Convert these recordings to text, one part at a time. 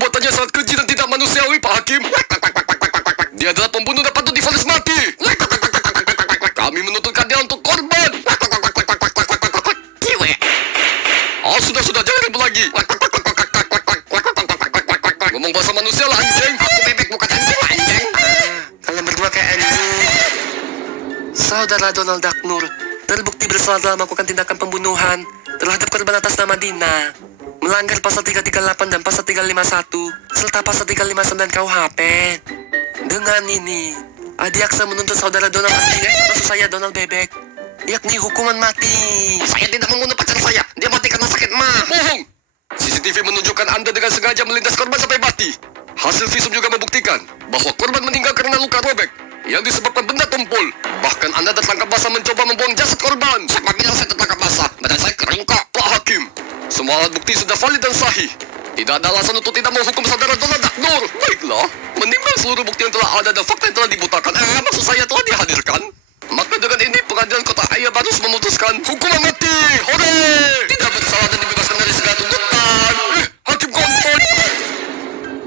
perbuatannya sangat keji dan tidak manusiawi, Pak Hakim. Dia adalah pembunuh dan patut divonis mati. Kami menuntutkan dia untuk korban. Oh, sudah, jangan ribut lagi. Ngomong bahasa manusia lah, anjing. Aku bebek bukan anjing. Kalian berdua kayak anjing. Saudara Donald Duck Nur terbukti bersalah dalam melakukan tindakan pembunuhan terhadap korban atas nama Dina, melanggar pasal 338 dan pasal 351 serta pasal 359 KUHP. Dengan ini, Adiaksa menuntut saudara Donald maksud saya Donald Bebek, yakni hukuman mati. Saya tidak membunuh pacar saya. Dia mati karena sakit mah. Bohong! CCTV menunjukkan Anda dengan sengaja melintas korban sampai mati. Hasil visum juga membuktikan bahwa korban meninggal karena luka robek yang disebabkan benda tumpul. Bahkan Anda tertangkap basah mencoba membuang jasad korban. Siapa bilang saya tertangkap basah? Badan saya kering kok. Pak Hakim, semua alat bukti sudah valid dan sahih. Tidak ada alasan untuk tidak menghukum saudara Donald Duck Nur. Baiklah, menimbang seluruh bukti yang telah ada dan fakta yang telah dibutakan, maksud saya telah dihadirkan. Maka dengan ini pengadilan kota Ayah harus memutuskan hukuman mati. Hore! Tidak bersalah dan dibebaskan dari segala tuntutan. Hakim konfort.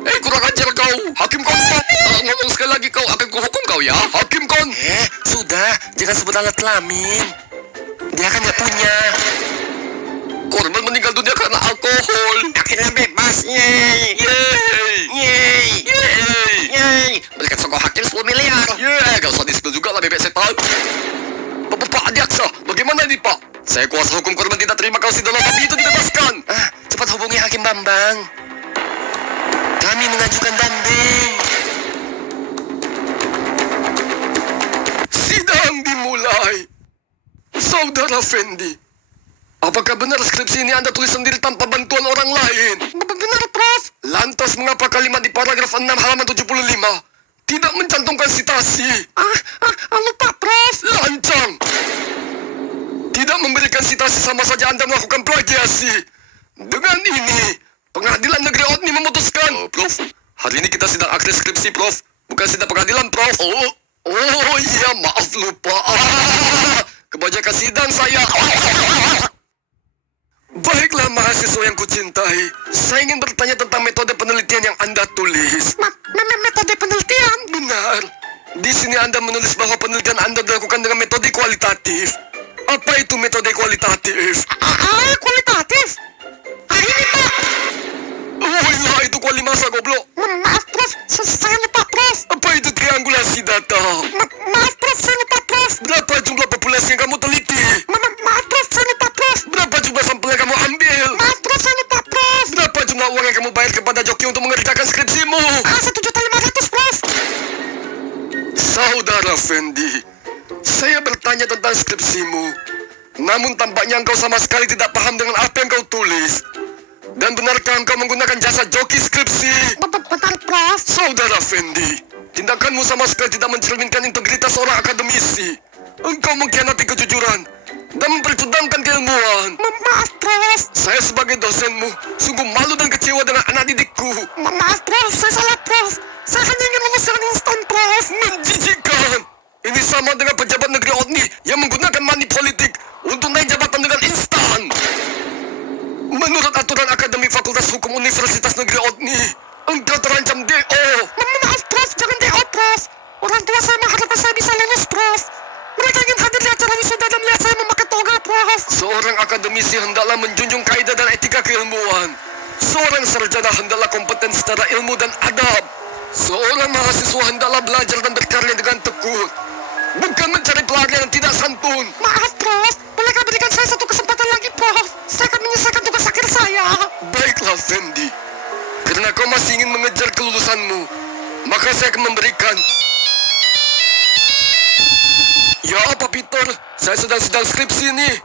Kurang ajar kau. Hakim konfort. Ngomong sekali lagi kau akan kuhukum kau ya. Hakim kon. Sudah, jangan sebut alat kelamin. Dia kan nggak punya. Korban meninggal dunia karena alkohol. Akhirnya bebas. Yeay. Yeay. Yeay. Yeay. Yeay. Berikan sogok hakim 10 miliar. Gak usah di-spill juga lah bebek setan. Pak Adiaksa, bagaimana ini Pak? Saya kuasa hukum korban tidak terima kalau si Donald tapi itu dibebaskan. Cepat hubungi Hakim Bambang. Kami mengajukan banding. Sidang dimulai. Saudara Fendi, apakah benar skripsi ini Anda tulis sendiri tanpa bantuan orang lain? Benar, Prof. Lantas mengapa kalimat di paragraf 6 halaman 75 tidak mencantumkan sitasi? Lupa, Prof. Lancang! Tidak memberikan sitasi sama saja Anda melakukan plagiasi. Dengan ini, Pengadilan Negeri Otni memutuskan. Prof, hari ini kita sidang akhir skripsi, Prof. Bukan sidang pengadilan, Prof. Oh iya, maaf lupa. Kebanyakan sidang saya. Baiklah mahasiswa yang kucintai, saya ingin bertanya tentang metode penelitian yang Anda tulis. Metode penelitian? Benar. Di sini Anda menulis bahwa penelitian Anda dilakukan dengan metode kualitatif. Apa itu metode kualitatif? Kualitatif? Ini, Pak. Oh iya, itu kuali masa, goblok. Maaf, Prof. Saya lupa, Prof. Apa itu triangulasi data? Maaf, Prof. Saya lupa, Prof. Berapa jumlah populasi yang kamu teliti? Maaf, Prof. Saya lupa, Prof. Berapa jumlah sampel yang kamu ambil? Maaf, Prof. Saya lupa, Prof. Berapa jumlah uang yang kamu bayar kepada joki untuk mengerjakan skripsimu? 1.500.000, Prof. Saudara Fendi, saya bertanya tentang skripsimu. Namun tampaknya engkau sama sekali tidak paham dengan apa yang kau tulis. Dan benarkah engkau menggunakan jasa joki skripsi? Benar, Prof. Saudara Fendi, tindakanmu sama sekali tidak mencerminkan integritas seorang akademisi. Engkau mengkhianati kejujuran dan mempercudangkan keilmuan. Maaf, Prof. Saya sebagai dosenmu sungguh malu dan kecewa dengan anak didikku. Maaf, Prof. Saya salah, Prof. Saya hanya ingin lulus dengan instan, Prof. Menjijikan. Ini sama dengan pejabat negeri Otni yang menggunakan money politik untuk naik jabatan dengan instan. Menurut aturan akademik Fakultas Hukum Universitas Negeri Otni, engkau terancam DO. Maaf, Prof. Jangan DO, Prof. Orang tua saya mengharapkan saya bisa lulus, Prof. Mereka ingin hadir di acara wisuda dan lihat saya memakai toga, Prof. Seorang akademisi hendaklah menjunjung kaidah dan etika keilmuan. Seorang sarjana hendaklah kompeten secara ilmu dan adab. Seorang mahasiswa hendaklah belajar dan berkarya dengan tekun, bukan mencari pelarian yang tidak santun. Maaf, Prof. Bolehkah berikan saya satu kesempatan lagi, Prof? Saya akan menyelesaikan tugas akhir saya. Baiklah, Fendi. Karena kau masih ingin mengejar kelulusanmu, maka saya akan memberikan. Ya, Pak Peter, saya sedang skripsi nih.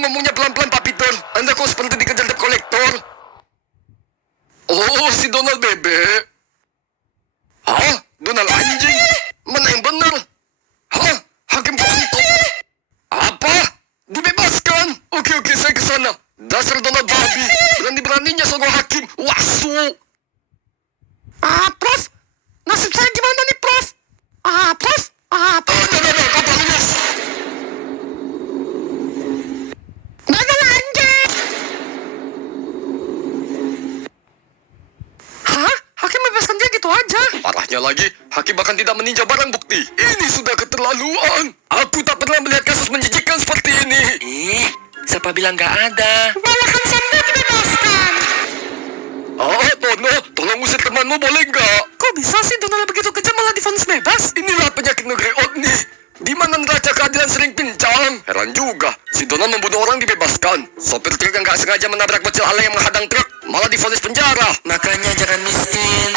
Ngomongnya pelan-pelan, Pak Peter. Anda kok seperti dikejar debt collector? Oh, si Donald Bebek. Donald anjing? Mana yang benar? Hakim kontok. Apa? Dibebaskan? Oke, saya ke sana. Dasar Donald babi. Berani-beraninya sogok hakim. Wasu. Prof. Nasib saya gimana nih, Prof? Prof. Kau tak lulus. begitu aja. Parahnya lagi, hakim bahkan tidak meninjau barang bukti. Ini sudah keterlaluan. Aku tak pernah melihat kasus menjijikkan seperti ini. Siapa bilang nggak ada? Malahan Sambo dibebaskan. Tono, tolong usir temanmu boleh nggak? Kok bisa sih Donald begitu kejam malah divonis bebas? Inilah penyakit negeri Otni. Di mana neraca keadilan sering pincang. Heran juga, si Donald membunuh orang dibebaskan. Sopir truk yang nggak sengaja menabrak bocil alay yang menghadang truk malah divonis penjara. Makanya jangan miskin.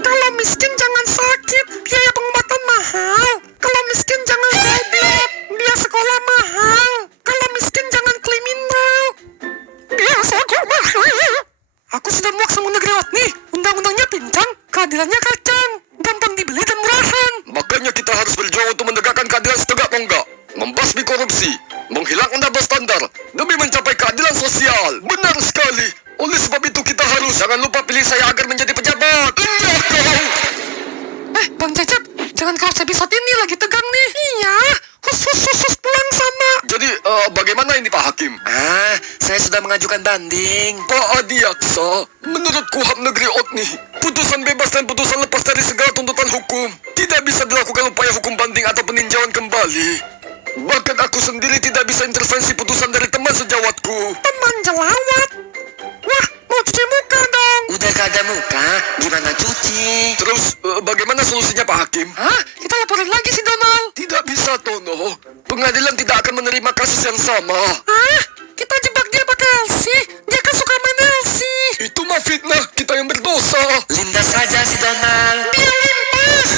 Kalau miskin jangan sakit, biaya pengobatan mahal. Kalau miskin jangan goblok, biaya sekolah mahal. Kalau miskin jangan kriminal, biaya sogok mahal. Aku sudah muak sama negeri Otni. Undang-undangnya pincang, keadilannya kacang, gampang dibeli dan murahan. Makanya kita harus berjuang untuk menegakkan keadilan setegak enggak, membasmi korupsi, menghilangkan double standar demi mencapai keadilan sosial. Benar sekali. Oleh sebab itu kita harus jangan lupa pilih saya agar menjadi pejabat. Iya kau. Bang Cecep, jangan kau episode ini lagi tegang nih. Iya, khusus pulang sama. Jadi bagaimana ini Pak Hakim? Saya sudah mengajukan banding. Pak Adiaksa, menurut KUHAP Negeri Otni, putusan bebas dan putusan lepas dari segala tuntutan hukum tidak bisa dilakukan upaya hukum banding atau peninjauan kembali. Bahkan aku sendiri tidak bisa intervensi putusan dari teman sejawatku. Teman jelawat. Wah, mau cuci muka dong. Udah gak ada muka, gimana cuci? Terus bagaimana solusinya Pak Hakim? Hah? Kita laporin lagi si Donald. Tidak bisa Tono, pengadilan tidak akan menerima kasus yang sama. Hah? Kita jebak dia pakai LC. Dia kan suka main LC. Itu mah fitnah, kita yang berdosa. Lindas saja si Donald. Dia limpas.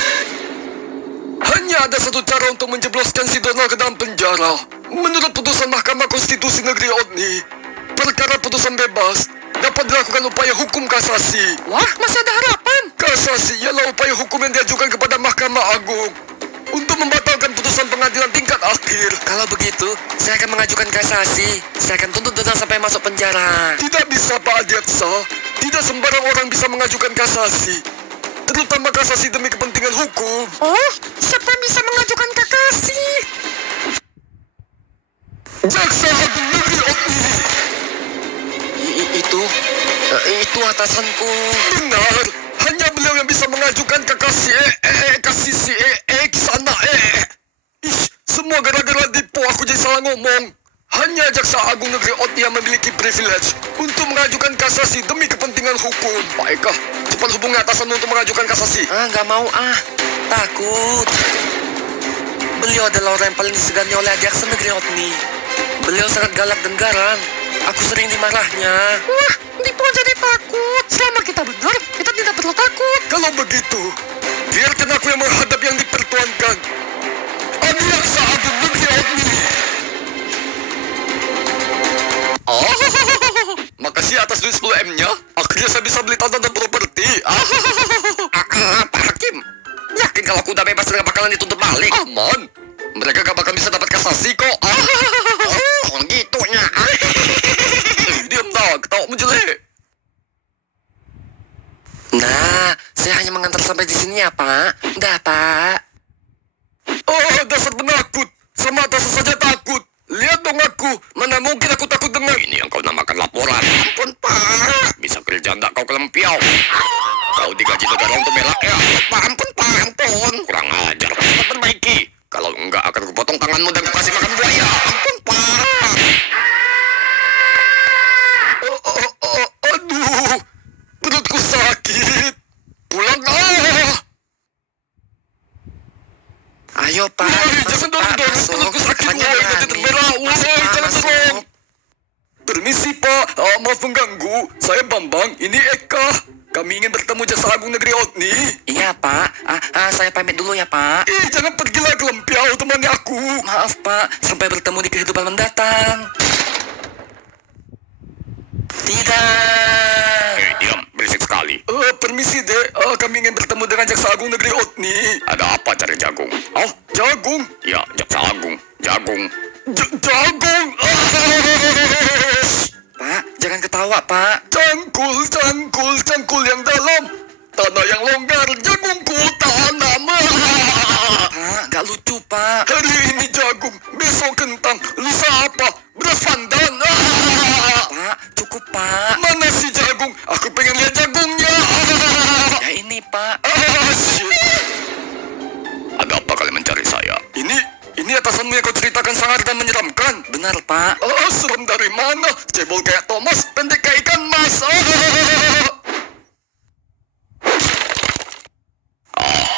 Hanya ada satu cara untuk menjebloskan si Donald ke dalam penjara. Menurut putusan Mahkamah Konstitusi Negeri Otni, perkara putusan bebas dapat dilakukan upaya hukum kasasi. Wah, masih ada harapan. Kasasi ialah upaya hukum yang diajukan kepada Mahkamah Agung untuk membatalkan putusan pengadilan tingkat akhir. Kalau begitu, saya akan mengajukan kasasi. Saya akan tuntut Donald sampai masuk penjara. Tidak bisa Pak Adiaksa. Tidak sembarang orang bisa mengajukan kasasi, terutama kasasi demi kepentingan hukum. Oh, siapa yang bisa mengajukan kasasi? Jaksa Agung Negeri Otni. Itu atasanku. Benar, hanya beliau yang bisa mengajukan ke kasisi kisana. Semua gara-gara Dipo aku jadi salah ngomong. Hanya Jaksa Agung Negeri Otni yang memiliki privilege untuk mengajukan kasasi demi kepentingan hukum. Pak Eka, cepat hubungi atasanmu untuk mengajukan kasasi. Nggak mau takut. Beliau adalah orang yang paling disegani oleh Jaksa Negeri Otni. Beliau sangat galak dan garang. Aku sering dimarahnya. Wah, Dipo jadi takut. Selama kita benar, kita tidak perlu takut. Kalau begitu, biarkan aku yang menghadap yang dipertuankan. Jaksa Agung Negeri Otni. Makasih atas duit 10M-nya. Akhirnya saya bisa beli tanah dan properti. Pak Hakim, yakin kalau aku udah bebas nggak bakalan dituntut balik? Aman. Mereka gak bakal bisa dapat kasasi kok. Gitunya. Diam dah, ketawa jelek. Nah, saya hanya mengantar sampai di sini ya, Pak. Dah, Pak. Dasar penakut. Sama atasan saja takut. Lihat dong aku. Mana mungkin aku takut dengan ini yang kau namakan laporan. Ampun, Pak. Bisa kerja enggak kau kelempiau? Kau digaji negara untuk belak ya? Ampun, Pak. Ampun. Kurang ajar. Perbaiki. Kalau enggak akan kupotong tanganmu dan kasih makan buaya. Ampun, Pak. Aduh. Perutku sakit. Pulang Ayo, Pak. Jangan dorong-dorong. Perutku sakit. Nanti terberak. Jangan dorong. Permisi, Pak. Maaf mengganggu. Saya Bambang. Ini Eka. Kami ingin bertemu Jaksa Agung Negeri Otni. Iya, Pak. Saya pamit dulu ya, Pak. Jangan pergilah ke lempiau, temani aku. Maaf, Pak. Sampai bertemu di kehidupan mendatang. Tidak. Diam. Berisik sekali. Permisi, Dek. Kami ingin bertemu dengan Jaksa Agung Negeri Otni. Ada apa cari jagung? Oh, jagung? Ya, Jaksa Agung. Jagung. Jagung! Pak, jangan ketawa, Pak. Cangkul yang dalam. Tanah yang longgar, jagungku tanam. Pak, gak lucu, Pak. Hari ini jagung, besok kentang, lusa apa? Beras pandan. Pak, cukup, Pak. Mana si jagung? Aku pengen lihat jagungnya. Ya ini, ini, Pak. Shit. Ada apa kalian mencari saya? Ini atasanmu yang kau ceritakan sangar dan menyeramkan. Benar, Pak. Serem dari mana? Cebol kayak Thomas, pendek kayak ikan mas.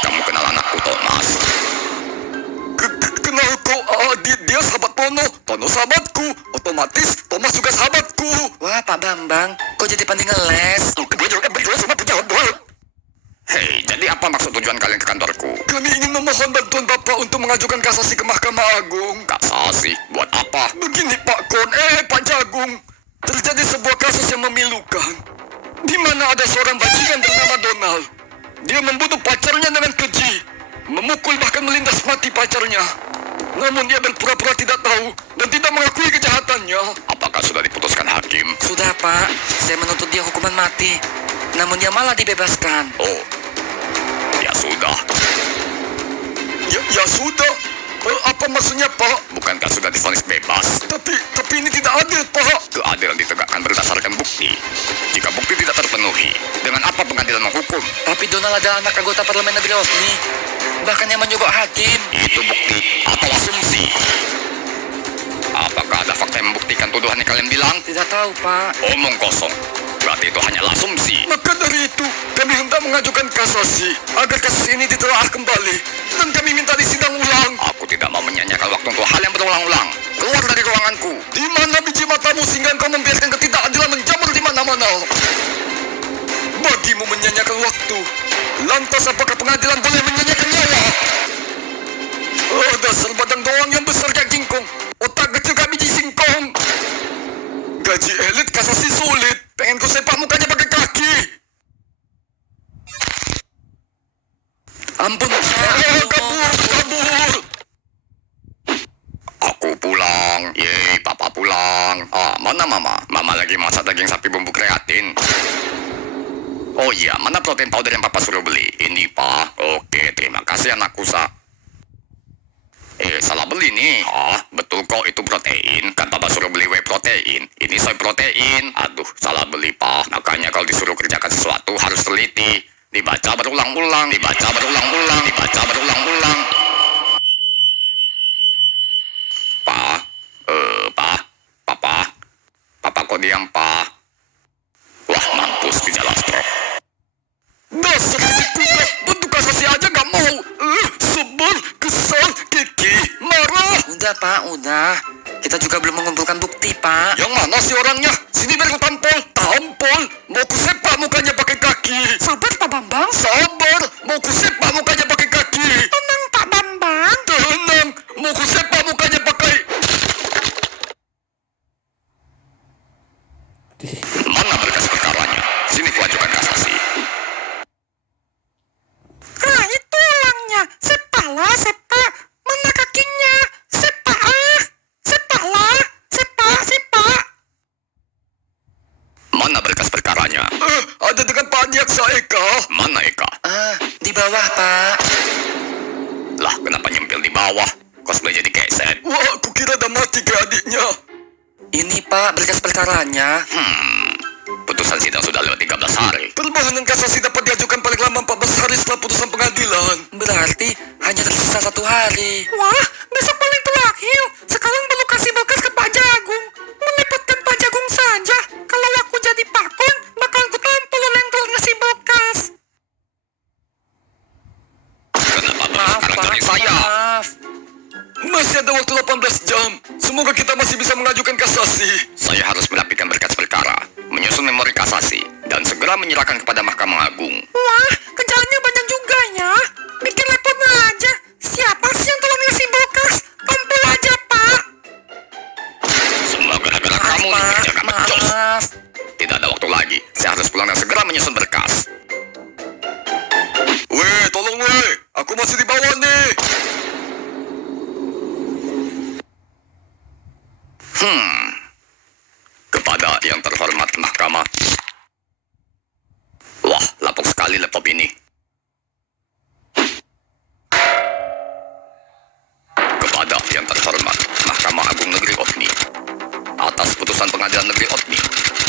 Kamu kenal anakku, Thomas? Kenal kau? Dia sahabat Tono. Tono sahabatku. Otomatis Thomas juga sahabatku. Wah, Pak Bambang, kok jadi pandai ngeles? Kedua juga berdua sama pejabat. Hei, jadi apa maksud tujuan kalian ke kantorku? Kami ingin memohon bantuan Bapak untuk mengajukan kasasi ke Mahkamah Agung. Kasasi? Buat apa? Begini Pak Kon, Pak Jagung. Terjadi sebuah kasus yang memilukan. Di mana ada seorang bajingan bernama Donald. Dia membunuh pacarnya dengan keji. Memukul bahkan melindas mati pacarnya. Namun dia berpura-pura tidak tahu dan tidak mengakui kejahatannya. Apakah sudah diputuskan hakim? Sudah, Pak. Saya menuntut dia hukuman mati. Namun dia malah dibebaskan. Oh, ya sudah. Ya sudah. Apa maksudnya, Pak? Bukankah sudah divonis bebas? Tapi ini tidak adil, Pak. Keadilan ditegakkan berdasarkan bukti. Jika bukti tidak terpenuhi, dengan apa pengadilan menghukum? Tapi Donald adalah anak anggota parlemen negeri Osmi. Bahkan yang menyogok hakim. Itu bukti atau asumsi? Apakah ada fakta yang membuktikan tuduhan yang kalian bilang? Tidak tahu, Pak. Omong kosong. Berarti itu hanyalah asumsi. Maka dari itu, kami hendak mengajukan kasasi agar kasus ini ditelaah kembali dan kami minta disidang ulang. Aku tidak mau menyanyikan waktu untuk hal yang berulang-ulang. Keluar dari ruanganku. Di mana biji matamu sehingga engkau membiarkan ketidakadilan menjamur di mana-mana? Bagimu menyanyikan waktu. Lantas apakah pengadilan boleh menyanyikan nyawa? Dasar badan doang yang besar kayak jingkong. Otak kecil kayak biji singkong. Gaji elit kasasi sulit. Pengen ku sepak mukanya pakai kaki. Ampun, Kabur. Aku pulang. Yeay, papa pulang. Mana mama? Mama lagi masak daging sapi bumbu kreatin. Oh iya, mana protein powder yang papa suruh beli? Ini, Pak. Oke, terima kasih anakku, Sa. Salah beli nih. Betul kok itu protein. Kan papa suruh beli whey protein. Ini soy protein. Aduh, salah beli, Pak. Makanya kalau disuruh kerjakan sesuatu harus teliti. Dibaca berulang-ulang. Dibaca berulang-ulang. Dibaca berulang-ulang. Papa kok diam, Pak? Wah, mampus gejala stroke. Dasar kuda, bentuk kasasi aja gak mau. Sebel, kesal, kiki, marah. Udah, Pak, udah. Kita juga belum mengumpulkan bukti, Pak. Yang mana sih orangnya? Sini biar ku tampol. Tampol? Mau ku sepak mukanya pakai kaki. Sabar, Pak Bambang. Sabar, mau ku sepak mukanya pakai kaki. Tenang, Pak Bambang. Tenang, mau ku sepak mukanya pakai... Mana berkas perkaranya? Sini ku ajukan kasasi. Itu orangnya. Sepaklah, sepak. Mana kakinya? Sepak, sepaklah. Sepak. Mana berkas perkaranya? Ada dengan Pak Adiaksa Eka. Mana Eka? Di bawah, Pak. Lah, kenapa nyempil di bawah? Cosplay jadi keset. Wah, aku kira udah mati ke adiknya. Ini, Pak, berkas perkaranya. Putusan sidang sudah lewat 13 hari. Permohonan kasasi dapat diajukan paling lama 14 hari setelah putusan pengadilan. Berarti hanya tersisa 1 hari. Wah, besok paling terakhir. Sekarang perlu kasih berkas ke Pak Jagung. Melepaskan Pak Jagung saja. Kalau aku jadi Pak Kon, bakal ku tampol oleh yang telah ngasih berkas. Kenapa baru sekarang cari saya? Maaf. Masih ada waktu 18 jam. Semoga kita masih bisa mengajukan kasasi. Saya harus merapikan berkas perkara, menyusun memori kasasi, dan segera menyerahkan kepada Mahkamah Agung. Wah, kerjaannya banyak juga ya. Bikin repot aja. Siapa sih yang telah ngasih berkas? Tampol aja, Pak. Semua gara-gara kamu nih Pak, kerja gak becus. maaf. Tidak ada waktu lagi. Saya harus pulang dan segera menyusun berkas. Weh, tolong weh. Aku masih di bawah nih. Kepada yang terhormat mahkamah. Wah, lapuk sekali laptop ini. Kepada yang terhormat Mahkamah Agung Negeri Otni. Atas putusan Pengadilan Negeri Otni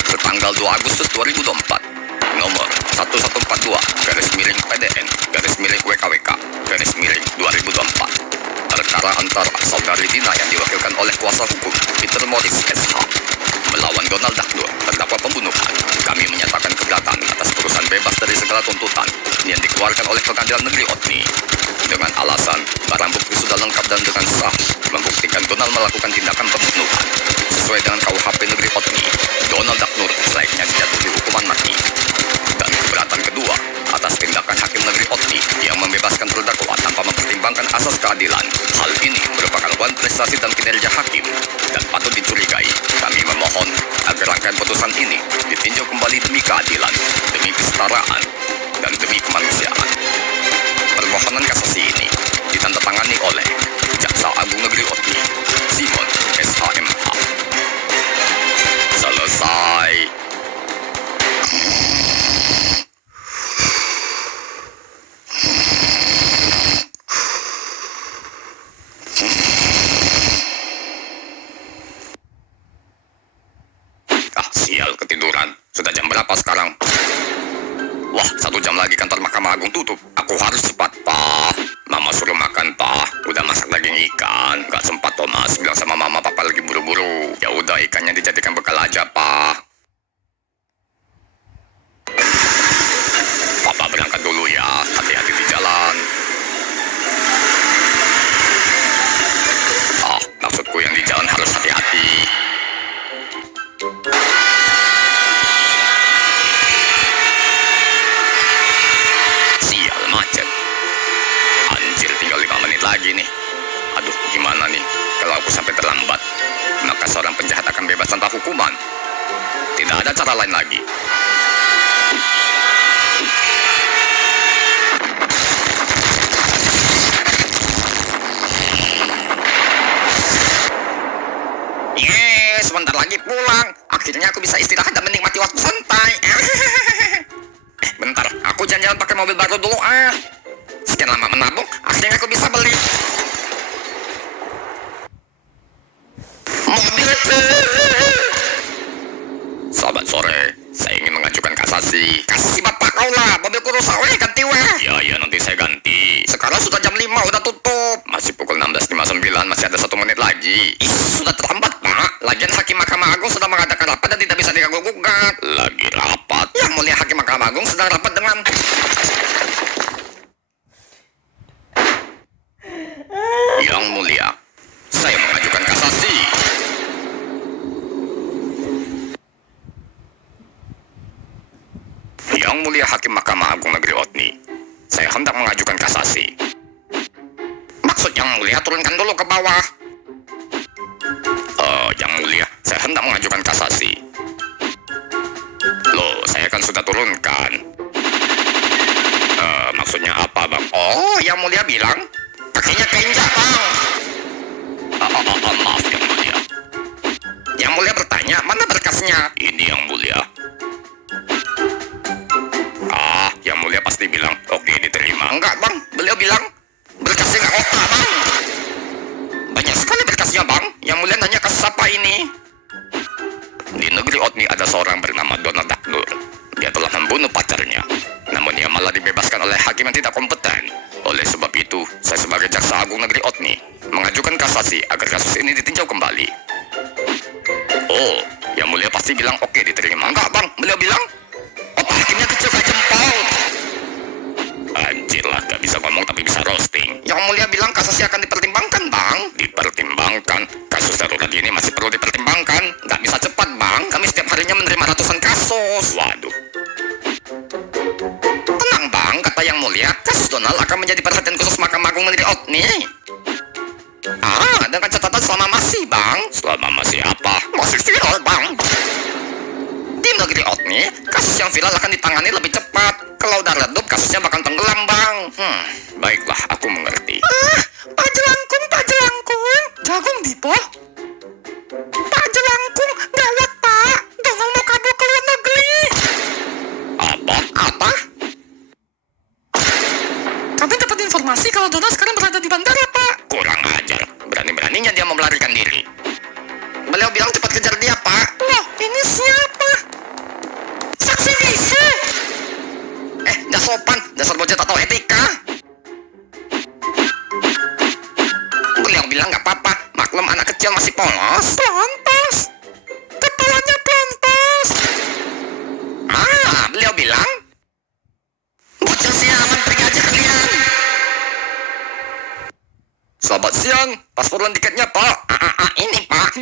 bertanggal 2 Agustus 2024 nomor 1142/PDN/WKWK/2024. Perkara antara saudari Dina yang diwakilkan oleh kuasa hukum Peter Morris SH melawan Donald Daknur, terdakwa pembunuhan. Kami menyatakan keberatan atas putusan bebas dari segala tuntutan yang dikeluarkan oleh Pengadilan Negeri Otni dengan alasan barang bukti sudah lengkap dan dengan sah membuktikan Donald melakukan tindakan pembunuhan. Sesuai dengan KUHP Negeri Otni, Donald Daknur sebaiknya dijatuhi hukuman mati. Dan keberatan kedua atas tindakan Hakim Negeri Otni yang membebaskan terdakwa tanpa mempertimbangkan asas keadilan. Hal ini merupakan wan prestasi dan kinerja hakim dan patut dicurigai. Kami memohon agar rangkaian putusan ini ditinjau kembali demi keadilan, demi kesetaraan, dan demi kemanusiaan. Permohonan kasasi ini ditandatangani oleh Jaksa Agung Negeri Otni Simon SHMH. Selesai. Sial, ketiduran. Sudah jam berapa sekarang? Wah, 1 jam lagi kantor Mahkamah Agung tutup. Aku harus cepat, Pak. Mama suruh makan, Pak. Udah masak daging ikan. Gak sempat, Thomas. Bilang sama Mama, Papa lagi buru-buru. Ya udah, ikannya dijadikan bekal aja, Pak. Papa berangkat dulu ya. Hati-hati di jalan. Maksudku yang di jalan harus hati-hati. Sial, macet. Anjir, tinggal 5 menit lagi nih. Aduh, gimana nih kalau aku sampai terlambat? Maka seorang penjahat akan bebas tanpa hukuman. Tidak ada cara lain lagi. Sebentar lagi pulang. Akhirnya aku bisa istirahat dan menikmati waktu santai. Bentar, aku jalan-jalan pakai mobil baru dulu. Sekian lama menabung, akhirnya aku bisa beli mobil. Selamat sore, saya ingin mengajukan kasasi. Kasasi bapak kau lah, mobilku rusak, ganti weh. Ya, nanti saya ganti. Sekarang sudah jam 5, udah tutup. Masih pukul 16.59, masih ada 1 menit lagi. Sudah terlambat, Pak. Lagian Hakim Mahkamah Agung sedang mengadakan rapat dan tidak bisa diganggu-gugat. Lagi rapat? Yang mulia Hakim Mahkamah Agung sedang rapat dengan... Yang mulia, saya mengajukan kasasi. Yang mulia Hakim Mahkamah Agung Negeri Otni, saya hendak mengajukan kasasi. Maksud yang mulia turunkan dulu ke bawah. Yang mulia, saya hendak mengajukan kasasi. Loh, saya kan sudah turunkan. Maksudnya apa, Bang? Oh, yang mulia bilang kakinya keinjak, Bang. Maaf, yang mulia. Yang mulia bertanya, mana berkasnya? Ini yang mulia. Yang mulia pasti bilang, oke, diterima. Enggak, Bang. Beliau bilang berkasnya nggak otak, Bang. Banyak sekali berkasnya, Bang. Yang mulia nanya kasus apa ini? Di negeri Otni ada seorang bernama Donald Daknur. Dia telah membunuh pacarnya. Namun dia malah dibebaskan oleh hakim yang tidak kompeten. Oleh sebab itu, saya sebagai Jaksa Agung Negeri Otni mengajukan kasasi agar kasus ini ditinjau kembali. Oh, yang mulia pasti bilang oke, diterima. Enggak, Bang. Beliau bilang otak hakimnya kecil kayak jempol. Anjir lah, gak bisa ngomong tapi bisa roasting. Yang mulia bilang kasasi akan dipertimbangkan, Bang. Dipertimbangkan? Kasus darurat ini masih perlu dipertimbangkan. Gak bisa cepat, Bang. Kami setiap harinya menerima ratusan kasus. Waduh. Tenang, Bang, kata yang mulia. Kasus Donald akan menjadi perhatian khusus Mahkamah Agung Negeri Otni. Dengan catatan selama masih, Bang. Selama masih apa? Masih viral, Bang. Di negeri Otni, kasus yang viral akan ditangani lebih cepat. Kalau udah redup, kasusnya bakal tenggelam, Bang. Baiklah, aku mengerti. Pak Jelangkung, Pak Jelangkung. Jagung Dipo? Pak Jelangkung, gawat, Pak. Donald mau kabur ke luar negeri. Apa? Kami dapat informasi kalau Donald sekarang berada di bandara, Pak. Kurang ajar. Berani-beraninya dia mau melarikan diri. Beliau bilang cepat kejar dia, Pak. Loh, ini siapa? Saksi bisu. Nggak sopan, dasar bocah tak tahu etika. Beliau bilang nggak apa-apa, maklum anak kecil masih polos. Pelontos. Kepalanya pelontos. Beliau bilang, bocah sialan, pergi aja kalian. Selamat siang, paspor dan tiketnya Pak. Ini Pak.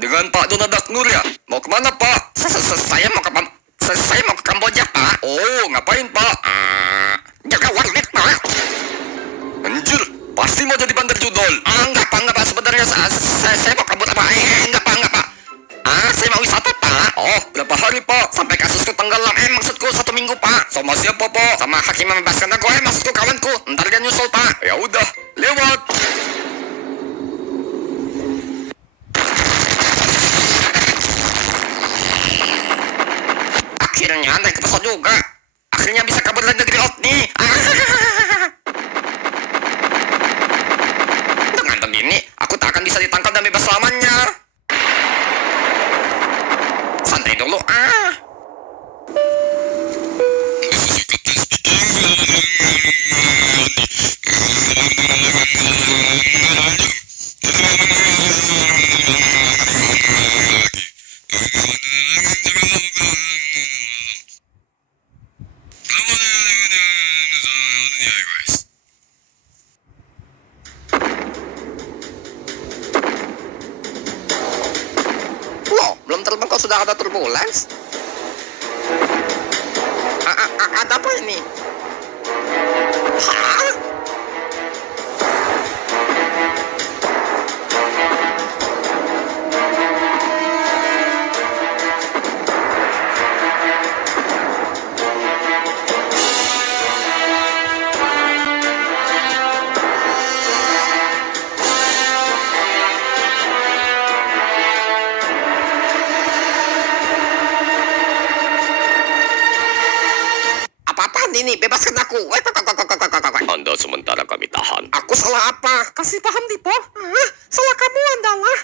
Dengan Pak Donald Daknur ya? Mau kemana Pak? Saya mau ke Kamboja Pak. Oh, ngapain Pak? Jaga warnet Pak. Anjir, pasti mau jadi bandar judol. Enggak Pak. Sebenarnya saya mau kabur Pak. Enggak Pak. Saya mau wisata Pak. Oh, berapa hari Pak? Sampai kasusku tenggelam. Maksudku 1 minggu Pak. Sama siapa Pak? Sama hakim membebaskan aku. Maksudku kawanku. Ntar dia nyusul Pak. Ya udah, lewat. Akhirnya naik ke pesawat juga. Akhirnya bisa kabur dari negeri Otni. Dengan begini, aku tak akan bisa ditangkap dan bebas selamanya. Santai dulu. Wow, belum terbang kok sudah ada turbulence? Ada apa ini? Hah? Apa-apaan ini? Bebaskan aku. Anda sementara kami tahan. Aku salah apa? Kasih paham Dipo. Salah kamu adalah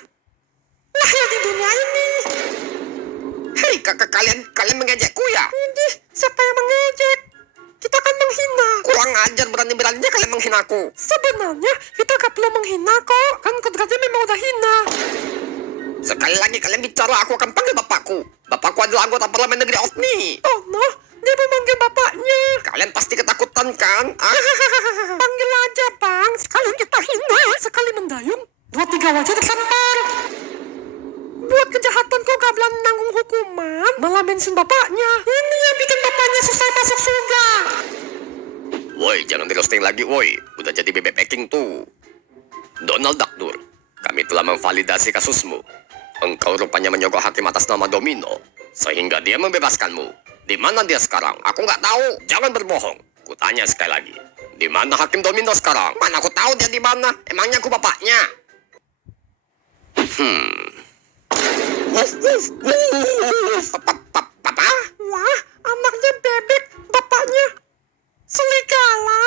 lahir di dunia ini. Hei, kalian mengejekku ya? Ini siapa yang mengejek? Kita kan menghina. Kurang ajar, berani-beraninya kalian menghinaku. Sebenarnya kita gak perlu menghina kok. Kan kodratnya memang udah hina. Sekali lagi kalian bicara, aku akan panggil bapakku. Bapakku adalah anggota parlemen negeri Otni. Oh no, dia mau manggil bapaknya. Kalian pasti ketakutan kan? Panggil aja bang. Sekalian kita hina. Sekali mendayung, 2-3 wajah tersampar. Buat kejahatan kok gak belum nanggung hukuman, malah mention bapaknya. Ini yang bikin bapaknya selesai masuk surga. Woi, jangan di roasting lagi woi. Udah jadi bebek packing tuh. Donald Daknur, kami telah memvalidasi kasusmu. Engkau rupanya menyogok hakim atas nama Domino, sehingga dia membebaskanmu. Di mana dia sekarang? Aku nggak tahu. Jangan berbohong. Kutanya sekali lagi. Di mana hakim Domino sekarang? Mana aku tahu dia di mana? Emangnya aku bapaknya? Papa? Wah, anaknya bebek, bapaknya serigala.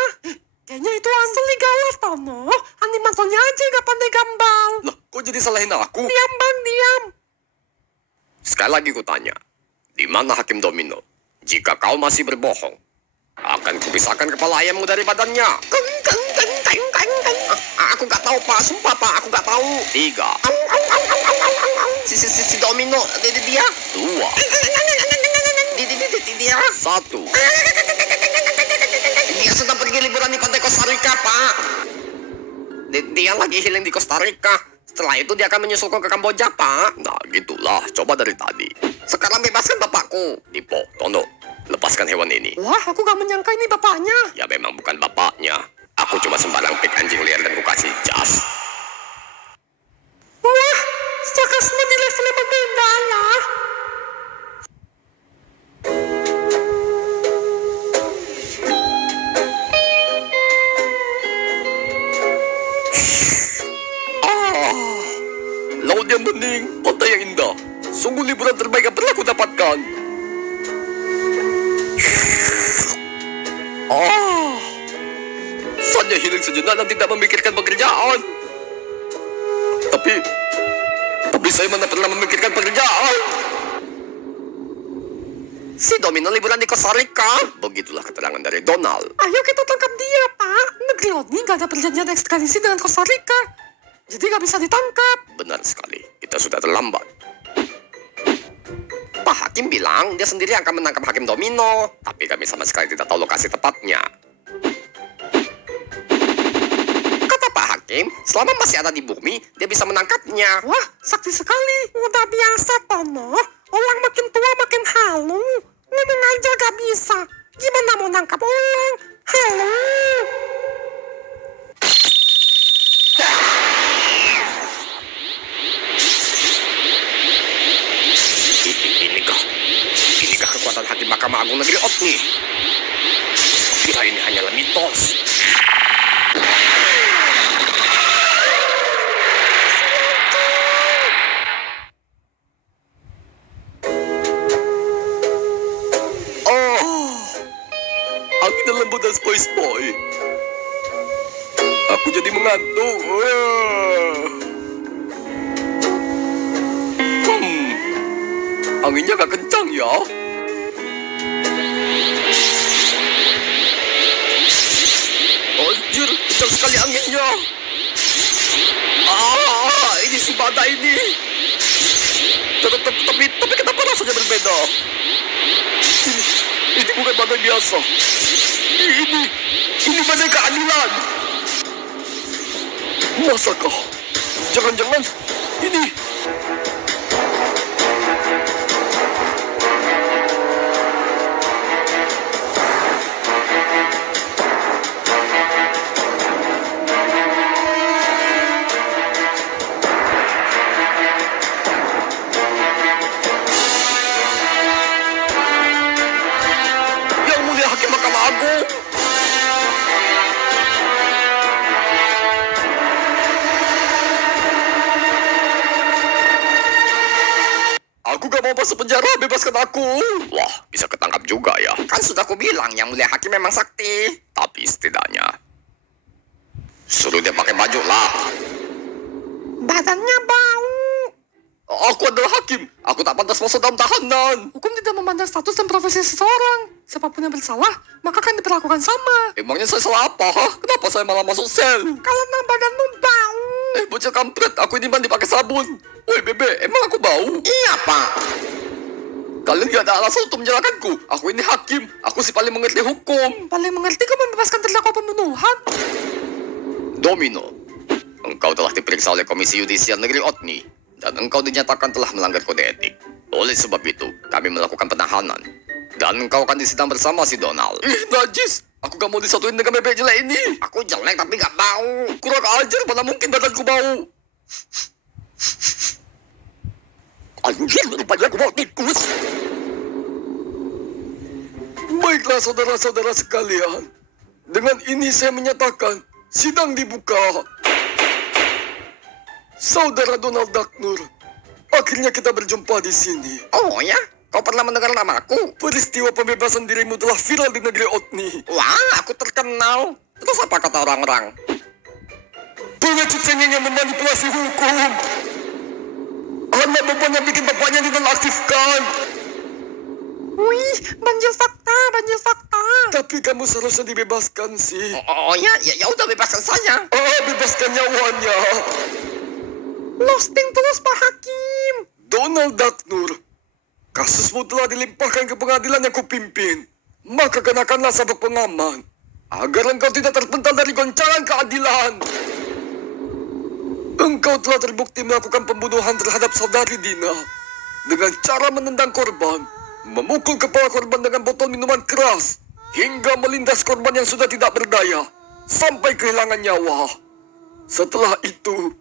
Kayaknya itu serigala Tono. Animatornya aja gak pandai gambar. Loh, kok jadi salahin aku? Diam bang, diam. Sekali lagi kutanya. Di mana hakim Domino? Jika kau masih berbohong, akan kupisahkan kepala ayammu dari badannya. Aku gak tahu Pak, sumpah Pak, aku gak tahu. 3. Si Domino, dia. 2. Dia. 1. Dia sedang pergi liburan di pantai Costa Rica, Pak. Dia lagi healing di Costa Rica. Setelah itu dia akan menyusulku ke Kamboja, Pak. Nah, gitulah. Coba dari tadi. Sekarang bebaskan bapakku. Dipo, Tono, lepaskan hewan ini. Wah, aku gak menyangka ini bapaknya. Ya memang bukan bapaknya. Aku cuma sembarang pik anjing liar dan ku kasih jas. Wah, sarkasme di level yang berbeda ya. Laut yang bening, pantai yang indah. Sungguh liburan terbaik yang pernah aku dapatkan. Saatnya healing sejenak dan tidak memikirkan pekerjaan. Tapi saya mana pernah memikirkan pekerjaan. Si Domino liburan di Costa Rica. Begitulah keterangan dari Donald. Ayo kita tangkap dia, Pak. Negeri Odni nggak ada perjanjian ekstradisi dengan Costa Rica. Jadi nggak bisa ditangkap. Benar sekali, kita sudah terlambat. Pak Hakim bilang dia sendiri akan menangkap Hakim Domino. Tapi kami sama sekali tidak tahu lokasi tepatnya. Kata Pak Hakim, selama masih ada di bumi, dia bisa menangkapnya. Wah, sakti sekali. Udah biasa, Tono. Orang makin tua makin halu. Ngomong aja gak bisa. Gimana mau nangkap orang? Halu. Inikah kekuatan Hakim Mahkamah Agung Negeri Odni? Kira ini hanyalah mitos. Angin dan lembut dan sepoi-sepoi. Aku jadi mengantuk. Anginnya gak kencang ya. Anjir, kencang sekali anginnya. Ini si badai ini. Tapi kenapa rasanya berbeda? Ini bukan badai biasa. Ini badai keadilan. Masakah? Jangan-jangan ini. Yang Mulia Hakim Mahkamah Agung. Aku gak mau masuk penjara, bebaskan aku. Wah, bisa ketangkap juga ya. Kan sudah aku bilang, Yang Mulia Hakim memang sakti. Tapi setidaknya suruh dia pakai baju lah. Badannya bau. Aku adalah hakim. Aku tak pantas masuk dalam tahanan. Hukum tidak memandang status dan profesi seseorang. Siapapun yang bersalah, maka akan diperlakukan sama. Emangnya saya salah apa? Kenapa saya malah masuk sel? Karena badanmu bau. Bocah kampret, aku ini mandi pakai sabun. Woi Bebe, emang aku bau? Iya Pak. Kalian gak ada alasan untuk menyalahkanku. Aku ini hakim. Aku sih paling mengerti hukum. Paling mengerti kau membebaskan terdakwa pembunuhan. Domino, engkau telah diperiksa oleh Komisi Yudisial Negeri Odni. Dan engkau dinyatakan telah melanggar kode etik. Oleh sebab itu, kami melakukan penahanan. Dan engkau akan disidang bersama si Donald. Ih, najis. Aku gak mau disatuin dengan bebek jelek ini. Aku jelek tapi gak bau. Kurang ajar, mana mungkin badanku bau. Anjir, rupanya aku mau tikus. Baiklah saudara-saudara sekalian. Dengan ini saya menyatakan sidang dibuka. Saudara Donald Ducknur, akhirnya kita berjumpa di sini. Oh ya? Kau pernah mendengar namaku? Peristiwa pembebasan dirimu telah viral di negeri Odni. Wah, aku terkenal. Terus apa kata orang-orang? Pengecut cengeng yang memanipulasi hukum. Anak bapaknya bikin bapaknya dinonaktifkan. Wih, banjir fakta, banjir fakta. Tapi kamu seharusnya dibebaskan sih. Oh ya, ya udah bebaskan saya. Bebaskan nyawanya. Losting terus Pak Hakim. Donald Ducknur, kasusmu telah dilimpahkan ke pengadilan yang kupimpin. Maka kenakanlah sabuk pengaman agar engkau tidak terpental dari goncangan keadilan. Engkau telah terbukti melakukan pembunuhan terhadap saudari Dina dengan cara menendang korban, memukul kepala korban dengan botol minuman keras, hingga melindas korban yang sudah tidak berdaya sampai kehilangan nyawa. Setelah itu,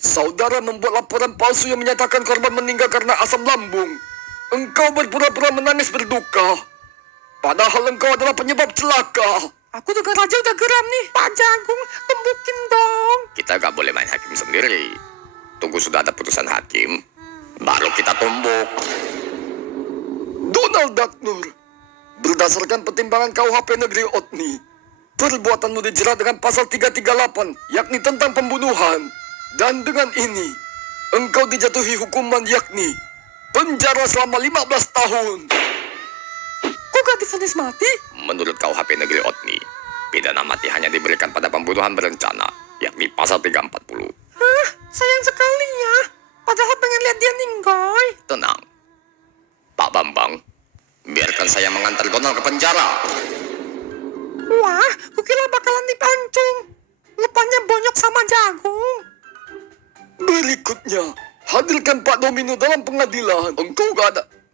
saudara membuat laporan palsu yang menyatakan korban meninggal karena asam lambung. Engkau berpura-pura menangis berduka, padahal engkau adalah penyebab celaka. Aku dengar aja udah geram nih. Pak Jagung, tembukin dong. Kita gak boleh main hakim sendiri. Tunggu sudah ada putusan hakim, baru kita tumbuk. Donald Ducknur, berdasarkan pertimbangan KUHP Negeri Odni, perbuatanmu dijerat dengan pasal 338, yakni tentang pembunuhan. Dan dengan ini, engkau dijatuhi hukuman yakni penjara selama 15 tahun. divonis mati? Menurut KUHP Negeri Otni, pidana mati hanya diberikan pada pembunuhan berencana, yakni pasal 340. Hah, sayang sekali ya. Padahal pengen lihat dia ninggoy. Tenang. Pak Bambang, biarkan saya mengantar Donald ke penjara. Wah, kukira bakalan dipancung. Lupanya bonyok sama jagung. Berikutnya, hadirkan Pak Domino dalam pengadilan.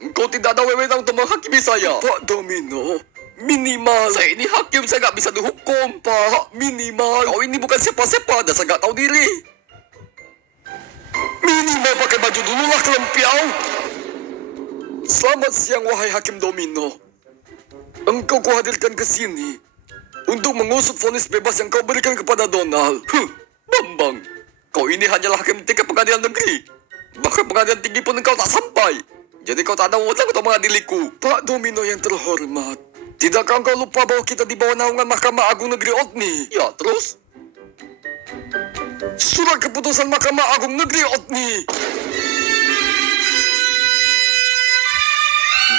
Engkau tidak ada wewenang untuk menghakimi saya. Pak Domino, minimal. Saya ini hakim, saya nggak bisa dihukum, Pak. Minimal. Kau ini bukan siapa-siapa, dan saya nggak tahu diri. Minimal pakai baju dulu lah, kelempiau. Selamat siang, wahai Hakim Domino. Engkau kuhadirkan ke sini untuk mengusut vonis bebas yang kau berikan kepada Donald. Bambang, kau ini hanyalah hakim tingkat pengadilan negeri. Bahkan pengadilan tinggi pun engkau tak sampai. Jadi kau tak ada wewenang untuk mengadiliku. Pak Domino yang terhormat, tidakkah engkau lupa bahwa kita di bawah naungan Mahkamah Agung Negeri Otni? Ya, terus? Surat keputusan Mahkamah Agung Negeri Otni.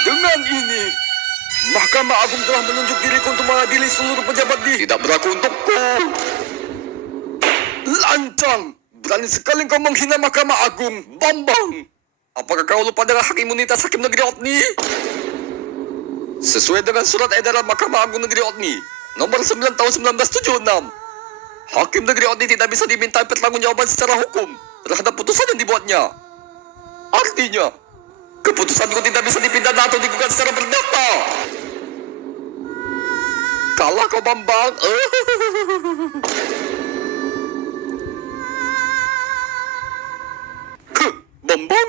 Dengan ini, Mahkamah Agung telah menunjuk diriku untuk mengadili seluruh pejabat di... Tidak berlaku untukku. Lancang! Berani sekali kau menghina Mahkamah Agung, Bambang! Apakah kau lupa dengan hak imunitas Hakim Negeri Otni? Sesuai dengan surat edaran Mahkamah Agung Negeri Otni, nomor 9 tahun 1976, Hakim Negeri Otni tidak bisa dimintai pertanggungjawaban secara hukum terhadap putusan yang dibuatnya. Artinya, keputusanku tidak bisa dipidana atau digugat secara perdata. Kalah kau, Bambang.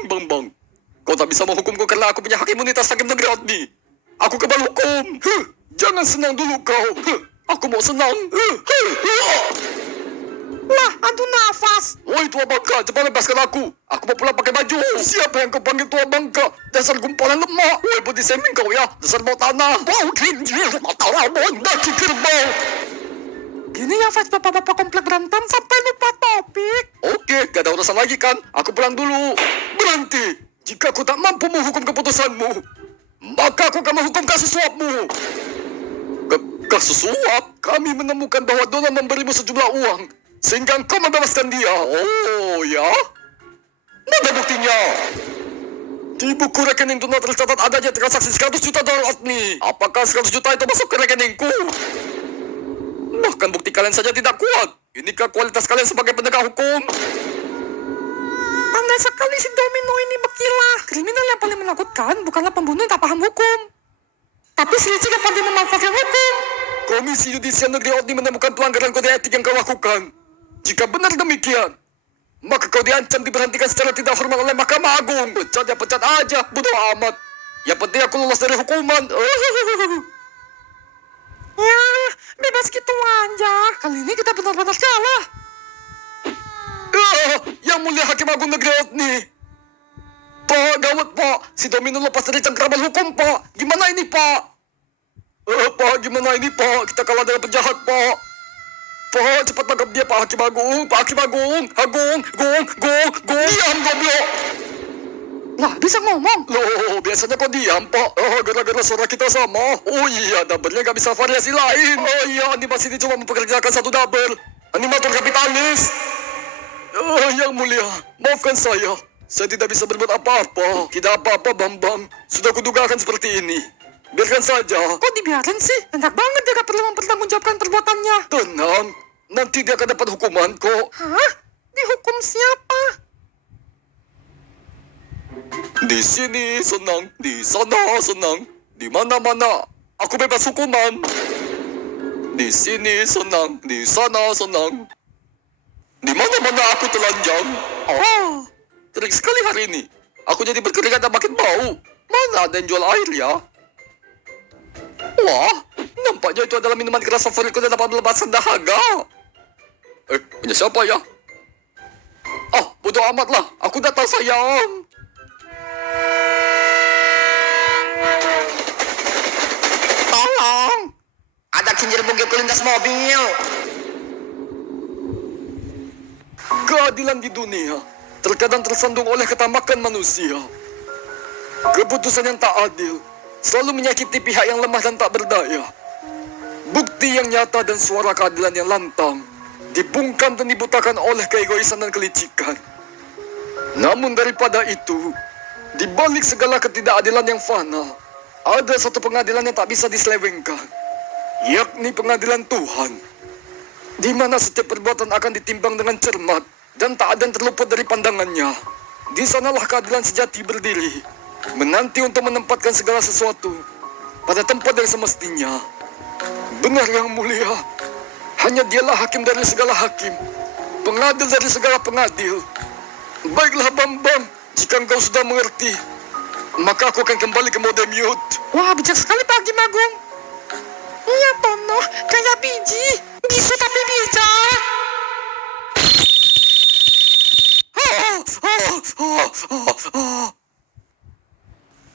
Bambang. Kau tak bisa menghukumku karena aku punya hak imunitas Hakim Negeri Otni. Aku kebal hukum. Jangan senang dulu kau. Aku mau senang. Lah, adu nafas. Woi tua bangka, cepat lepaskan aku. Aku mau pulang pakai baju. Siapa yang kau panggil tua bangka? Dasar gumpalan lemak. Woi body shaming kau ya. Dasar bau tanah. Bau kinjil. Mata rabon. Daki kerbau. Gini ya, Faiz, bapak-bapak komplek berantem sampai lupa topik. Oke, gak ada urusan lagi kan? Aku pulang dulu. Berhenti. Jika aku tak mampu menghukum keputusanmu, maka aku akan menghukum kasus suapmu. Kasus suap? Kami menemukan bahwa Donald memberimu sejumlah uang, sehingga engkau membebaskan dia. Oh, ya? Mana buktinya? Di buku rekening Donald tercatat adanya transaksi 100 juta dolar Otni. Apakah 100 juta itu masuk ke rekeningku? Bahkan bukti kalian saja tidak kuat. Inikah kualitas kalian sebagai penegak hukum? Pandai sekali si Domino ini berkilah. Kriminal yang paling menakutkan bukanlah pembunuh yang tak paham hukum, tapi si licik yang pandai memanfaatkan hukum. Komisi Yudisial Negeri Otni menemukan pelanggaran kode etik yang kau lakukan. Jika benar demikian, maka kau diancam diberhentikan secara tidak hormat oleh Mahkamah Agung. Pecat ya pecat aja, bodoh amat. Yang penting aku lolos dari hukuman. Ya, bebas gitu aja. Kali ini kita benar-benar kalah. Yang mulia Hakim Agung Negeri Otni. Pak, gawat Pak. Si Domino lepas dari cengkraman hukum Pak. Gimana ini Pak? Pak, gimana ini Pak? Kita kalah dengan penjahat Pak. Pak, cepat tangkap dia Pak Hakim Agung. Pak Hakim Agung. Agung. Diam goblok. Lah, bisa ngomong. Loh, biasanya kok diam, Pak? Gara-gara suara kita sama. Oh iya, double-nya gak bisa variasi lain. Oh iya, animasi ini cuma mempekerjakan satu double. Animator kapitalis. Yang mulia, maafkan saya. Saya tidak bisa berbuat apa-apa. Tidak apa-apa, Bambang. Sudah kuduga akan seperti ini. Biarkan saja. Kok dibiarin sih? Enak banget dia gak perlu mempertanggungjawabkan perbuatannya. Tenang, nanti dia akan dapat hukuman kok. Hah? Dihukum siapa? Di sini senang, di sana senang, di mana-mana aku bebas hukuman. Di sini senang, di sana senang, di mana-mana aku telanjang. Oh, terik sekali hari ini. Aku jadi berkeringat dan makin bau. Mana ada yang jual air ya? Wah, nampaknya itu adalah minuman keras favoritku dan dapat melepaskan dahaga. Punya siapa ya? Ah, bodoh amat lah. Aku datang sayang. Tolong! Ada kinjil bugil kulintas mobil. Keadilan di dunia terkadang tersandung oleh ketamakan manusia. Keputusan yang tak adil selalu menyakiti pihak yang lemah dan tak berdaya. Bukti yang nyata dan suara keadilan yang lantang dibungkam dan dibutakan oleh keegoisan dan kelicikan. Namun daripada itu, di balik segala ketidakadilan yang fana, ada satu pengadilan yang tak bisa diselewengkan, yakni pengadilan Tuhan, di mana setiap perbuatan akan ditimbang dengan cermat dan tak ada yang terluput dari pandangannya. Di sanalah keadilan sejati berdiri, menanti untuk menempatkan segala sesuatu pada tempat yang semestinya. Benar yang mulia, hanya dialah hakim dari segala hakim, pengadil dari segala pengadil. Baiklah Bambang, jika engkau sudah mengerti, maka aku akan kembali ke mode mute. Wah, bijak sekali Pak Hakim Agung. Iya, Tono, kayak biji. Bisu tapi bijak.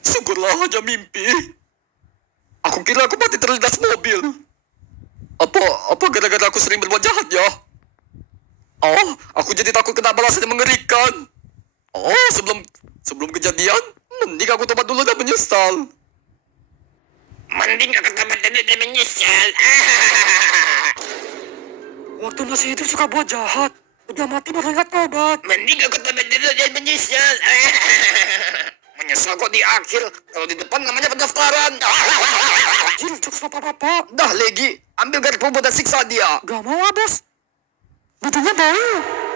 Syukurlah hanya mimpi. Aku kira aku mati terlindas mobil. Apa gara-gara aku sering berbuat jahat ya? Oh, aku jadi takut kena balasan yang mengerikan. Oh, sebelum kejadian, mending aku tobat dulu dan menyesal. Mending aku tobat dulu dan menyesal. Waktu masih hidup suka buat jahat. Udah mati baru ingat tobat. Mending aku tobat dulu dan menyesal. Menyesal kok di akhir, kalau di depan namanya pendaftaran. Jil, jokes bapak-bapak. Dah, Legi, ambil garpu dan siksa dia. Gak mau, ah, bos. Badannya bau.